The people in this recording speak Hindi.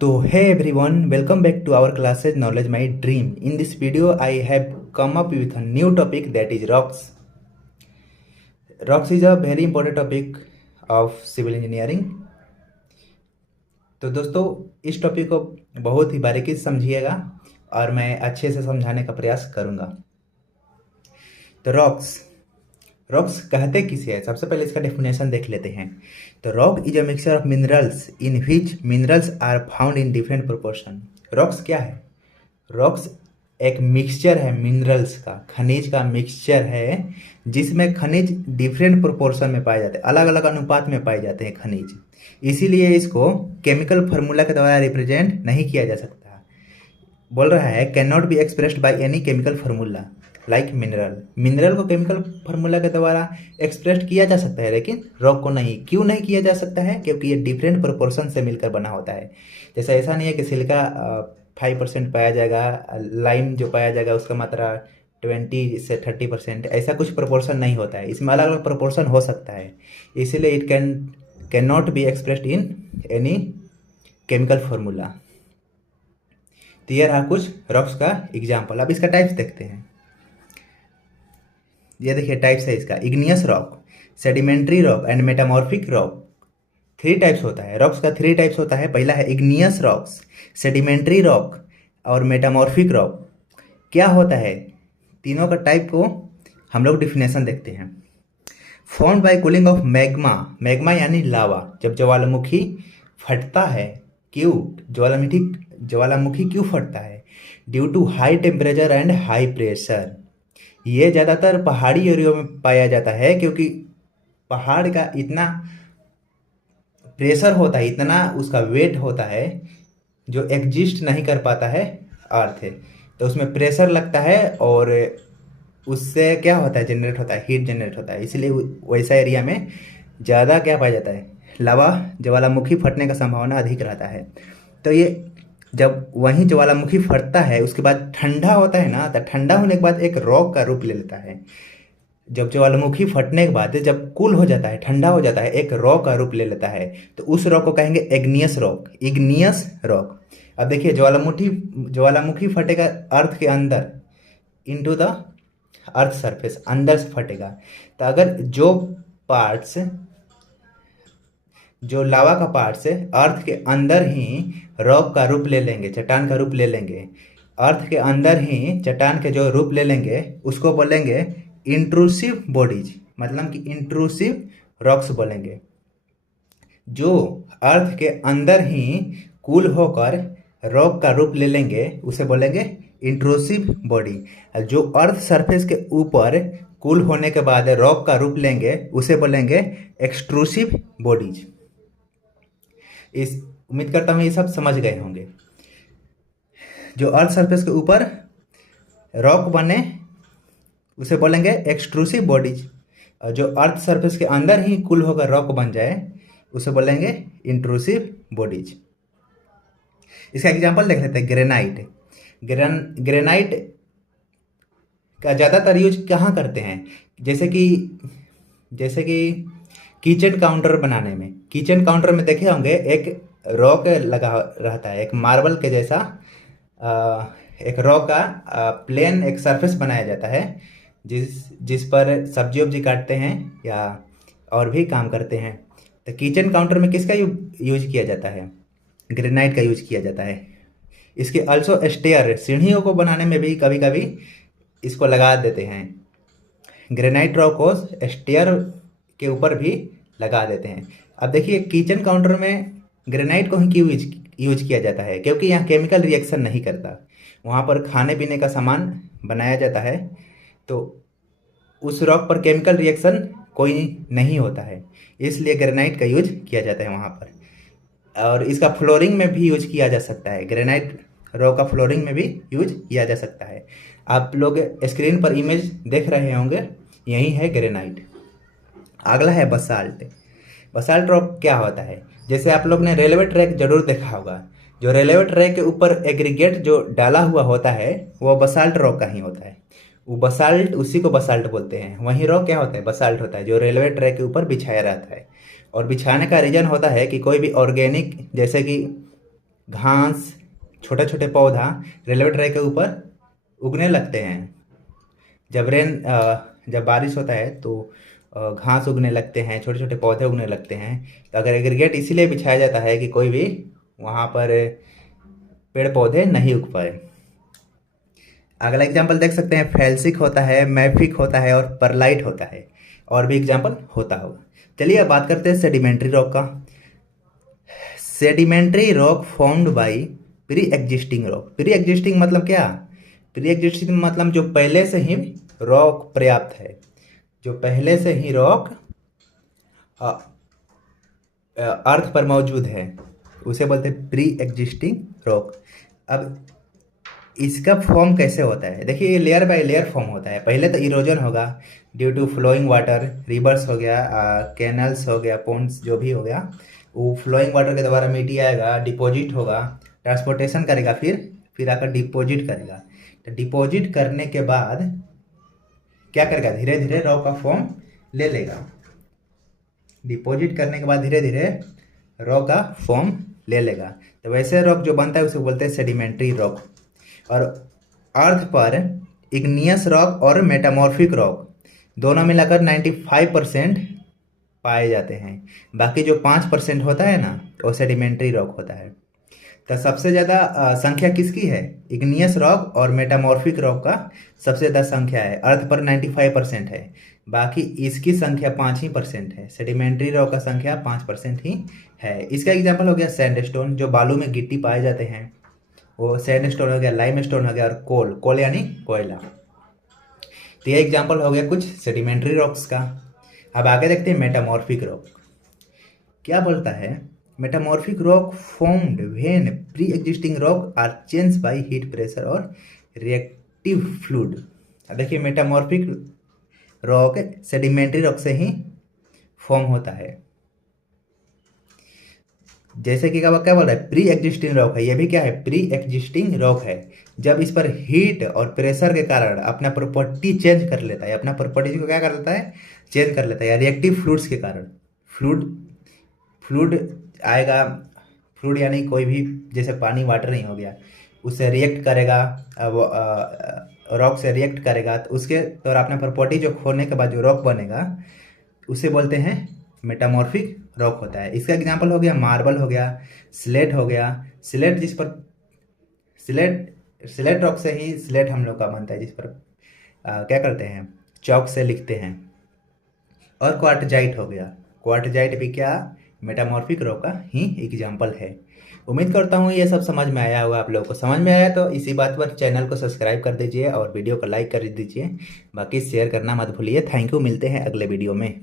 So hey everyone, welcome back to our classes Knowledge My Dream. In this video, I have come up with a new topic that is rocks. Rocks is a very important topic of civil engineering. तो दोस्तों इस टॉपिक को बहुत ही बारीकी से समझिएगा और मैं अच्छे से समझाने का प्रयास करूँगा। तो रॉक्स रॉक्स कहते किसे हैं? सबसे पहले इसका डेफिनेशन देख लेते हैं। तो rock is a mixture of minerals in which minerals are found in different proportion. Rocks क्या है? रॉक्स एक मिक्सचर है मिनरल्स का, खनिज का मिक्सचर है जिसमें खनिज डिफरेंट प्रोपोर्शन में पाए जाते हैं, अलग अलग अनुपात में पाए जाते हैं खनिज। इसीलिए इसको केमिकल फार्मूला के द्वारा रिप्रेजेंट नहीं किया जा सकता। बोल रहा है can not be expressed by any chemical formula like mineral. Mineral को केमिकल फार्मूला के द्वारा एक्सप्रेस किया जा सकता है लेकिन रॉक को नहीं। क्यों नहीं किया जा सकता है? क्योंकि ये डिफरेंट प्रोपोर्शन से मिलकर बना होता है। जैसे ऐसा नहीं है कि सिलिका 5% पाया जाएगा, लाइम जो पाया जाएगा उसका मात्रा 20 से 30%, ऐसा कुछ प्रोपोर्शन नहीं होता है। इसमें अलग अलग प्रोपोर्शन हो सकता है, इसीलिए it can not be expressed in any chemical formula. तो ये रहा कुछ रॉक्स का एग्जाम्पल। अब इसका टाइप्स देखते हैं। ये देखिए टाइप्स है इसका, igneous rock, sedimentary rock and metamorphic rock. 3 types होता है रॉक्स का। 3 टाइप्स होता है। पहला है इग्नियस रॉक्स, सेडिमेंट्री रॉक और मेटामॉर्फिक रॉक। क्या होता है? तीनों का टाइप को हम लोग डिफिनेशन देखते हैं। Formed by cooling of magma, magma यानी लावा। जब ज्वालामुखी फटता है, क्यों ज्वालामुखी क्यों फटता है? Due to high temperature and high pressure. ये ज़्यादातर पहाड़ी एरियो में पाया जाता है क्योंकि पहाड़ का इतना प्रेशर होता है, इतना उसका वेट होता है जो एग्जिस्ट नहीं कर पाता है अर्थ है। तो उसमें प्रेशर लगता है और उससे क्या होता है, जनरेट होता है, हीट जनरेट होता है। इसलिए वैसा एरिया में ज़्यादा क्या पाया जाता है, लावा, ज्वालामुखी फटने का संभावना अधिक रहता है। तो ये जब वहीं ज्वालामुखी फटता है उसके बाद ठंडा होता है ना, तो ठंडा होने के बाद एक रॉक का रूप ले लेता है। जब ज्वालामुखी फटने के बाद जब कूल हो जाता है, ठंडा हो जाता है, एक रॉक का रूप ले लेता है। तो उस रॉक को कहेंगे इग्नियस रॉक, इग्नियस रॉक। अब देखिए ज्वालामुखी फटेगा अर्थ के अंदर, इनटू द अर्थ सरफेस, अंदर से फटेगा। तो अगर जो लावा का पार्ट्स है अर्थ के अंदर ही रॉक का रूप ले लेंगे, चट्टान का रूप ले लेंगे, अर्थ के अंदर ही चट्टान के जो रूप ले लेंगे उसको बोलेंगे इंट्रूसिव बॉडीज, मतलब कि इंट्रूसिव रॉक्स बोलेंगे। जो अर्थ के अंदर ही कूल होकर रॉक का रूप ले लेंगे उसे बोलेंगे इंट्रूसिव बॉडी। जो अर्थ सरफेस के ऊपर कूल होने के बाद रॉक का रूप लेंगे उसे बोलेंगे एक्सट्रूसिव बॉडीज। इस उम्मीद करता हूँ ये सब समझ गए होंगे। जो अर्थ सरफेस के ऊपर रॉक बने उसे बोलेंगे एक्सट्रूसिव बॉडीज, और जो अर्थ सरफेस के अंदर ही कूल होकर रॉक बन जाए उसे बोलेंगे इंट्रूसिव बॉडीज। इसका एग्जांपल देख लेते हैं। ग्रेनाइट। ग्रेनाइट का ज़्यादातर यूज कहाँ करते हैं? जैसे कि किचन काउंटर बनाने में। किचन काउंटर में देखे होंगे एक रॉक लगा रहता है, एक मार्बल के जैसा एक रॉक का प्लेन एक सरफेस बनाया जाता है जिस पर सब्जी वब्जी काटते हैं या और भी काम करते हैं। तो किचन काउंटर में किसका यूज किया जाता है? ग्रेनाइट का यूज किया जाता है। इसके अल्सो स्टेयर, सीढ़ियों को बनाने में भी कभी कभी इसको लगा देते हैं। ग्रेनाइट रॉक को स्टेयर के ऊपर भी लगा देते हैं। अब देखिए किचन काउंटर में ग्रेनाइट को ही क्यों यूज किया जाता है? क्योंकि यहाँ केमिकल रिएक्शन नहीं करता, वहाँ पर खाने पीने का सामान बनाया जाता है, तो उस रॉक पर केमिकल रिएक्शन कोई नहीं होता है, इसलिए ग्रेनाइट का यूज किया जाता है वहाँ पर। और इसका फ्लोरिंग में भी यूज किया जा सकता है, ग्रेनाइट रॉक का फ्लोरिंग में भी यूज किया जा सकता है। आप लोग स्क्रीन पर इमेज देख रहे होंगे, यही है ग्रेनाइट। अगला है बसाल्ट। बसाल्ट रॉक क्या होता है? जैसे आप लोग ने रेलवे ट्रैक जरूर देखा होगा, जो रेलवे ट्रैक के ऊपर एग्रीगेट जो डाला हुआ होता है वो बसाल्ट रॉक का ही होता है। वो बसाल्ट, उसी को बसाल्ट बोलते हैं। वहीं रॉक क्या होता है? बसाल्ट होता है, जो रेलवे ट्रैक के ऊपर बिछाया रहता है। और बिछाने का रीज़न होता है कि कोई भी ऑर्गेनिक, जैसे कि घास, छोटे छोटे पौधा रेलवे ट्रैक के ऊपर उगने लगते हैं। जब बारिश होता है तो घास उगने लगते हैं, छोटे छोटे पौधे उगने लगते हैं। तो अगर एग्रीगेट इसीलिए बिछाया जाता है कि कोई भी वहाँ पर पेड़ पौधे नहीं उग पाए। अगला एग्जाम्पल देख सकते हैं, फेल्सिक होता है, मैफिक होता है और परलाइट होता है। और भी एग्जाम्पल होता होगा। चलिए अब बात करते हैं सेडिमेंट्री रॉक का। Sedimentary rock formed by pre existing rock. Pre existing मतलब क्या? प्री एग्जिस्टिंग मतलब जो पहले से ही रॉक पर्याप्त है, जो पहले से ही रॉक अर्थ पर मौजूद है, उसे बोलते हैं प्री एग्जिस्टिंग रॉक। अब इसका फॉर्म कैसे होता है? देखिए ये लेयर बाय लेयर फॉर्म होता है। पहले तो इरोजन होगा due to flowing water, rivers हो गया, कैनल्स हो गया, पॉन्ड्स जो भी हो गया, वो फ्लोइंग वाटर के द्वारा मिट्टी आएगा, डिपॉजिट होगा, ट्रांसपोर्टेशन करेगा, फिर आकर डिपॉजिट करेगा। तो डिपॉजिट करने के बाद क्या करेगा? धीरे धीरे रॉक का फॉर्म ले लेगा। डिपॉजिट करने के बाद धीरे धीरे रॉक का फॉर्म ले लेगा। तो वैसे रॉक जो बनता है उसे बोलते हैं सेडिमेंट्री रॉक। और अर्थ पर इग्नियस रॉक और मेटामॉर्फिक रॉक दोनों मिलाकर 95% पाए जाते हैं। बाकी जो 5% होता है ना, वो सेडिमेंट्री रॉक होता है। तो सबसे ज़्यादा संख्या किसकी है? इग्नियस रॉक और मेटामॉर्फिक रॉक का सबसे ज़्यादा संख्या है। अर्थ पर 95% है, बाकी इसकी संख्या 5% है। सेडिमेंट्री रॉक का संख्या 5% ही है। इसका एग्जाम्पल हो गया सैंडस्टोन, जो बालू में गिट्टी पाए जाते हैं, वो सैंडस्टोन हो गया, लाइमस्टोन हो गया, और कोल यानी कोयला। तो ये एग्जाम्पल हो गया कुछ सेडिमेंट्री रॉक्स का। अब आगे देखते हैं मेटामॉर्फिक रॉक क्या बोलता है। Metamorphic rock formed when pre existing rock are change by heat, pressure और रिएक्टिव फ्लूइड। अब देखिए मेटामॉर्फिक रॉक सेडिमेंट्री रॉक से ही फॉर्म होता है। जैसे कि क्या बोल रहा है? प्री एग्जिस्टिंग रॉक है। ये भी क्या है? प्री एग्जिस्टिंग रॉक है। जब इस पर हीट और प्रेशर के कारण अपना प्रॉपर्टी चेंज कर लेता है, अपना प्रॉपर्टी को क्या कर लेता है? चेंज कर लेता है। या रिएक्टिव फ्लूइड्स के कारण, फ्लूइड आएगा, फ्लूइड यानी कोई भी, जैसे पानी वाटर नहीं हो गया, उससे रिएक्ट करेगा, रॉक से रिएक्ट करेगा, तो उसके द्वारा अपना प्रॉपर्टी जो खोने के बाद जो रॉक बनेगा उसे बोलते हैं मेटामॉर्फिक रॉक होता है। इसका एग्जांपल हो गया मार्बल हो गया, स्लेट हो गया। स्लेट जिस पर स्लेट रॉक से ही स्लेट हम लोग का बनता है, जिस पर क्या करते हैं? चौक से लिखते हैं। और क्वार्टजाइट हो गया। क्वार्टजाइट भी क्या? मेटामॉर्फिक रॉक का ही एग्जाम्पल है। उम्मीद करता हूँ ये सब समझ में आया होगा। आप लोगों को समझ में आया तो इसी बात पर चैनल को सब्सक्राइब कर दीजिए और वीडियो को लाइक कर दीजिए। बाकी शेयर करना मत भूलिए। Thank you. मिलते हैं अगले वीडियो में।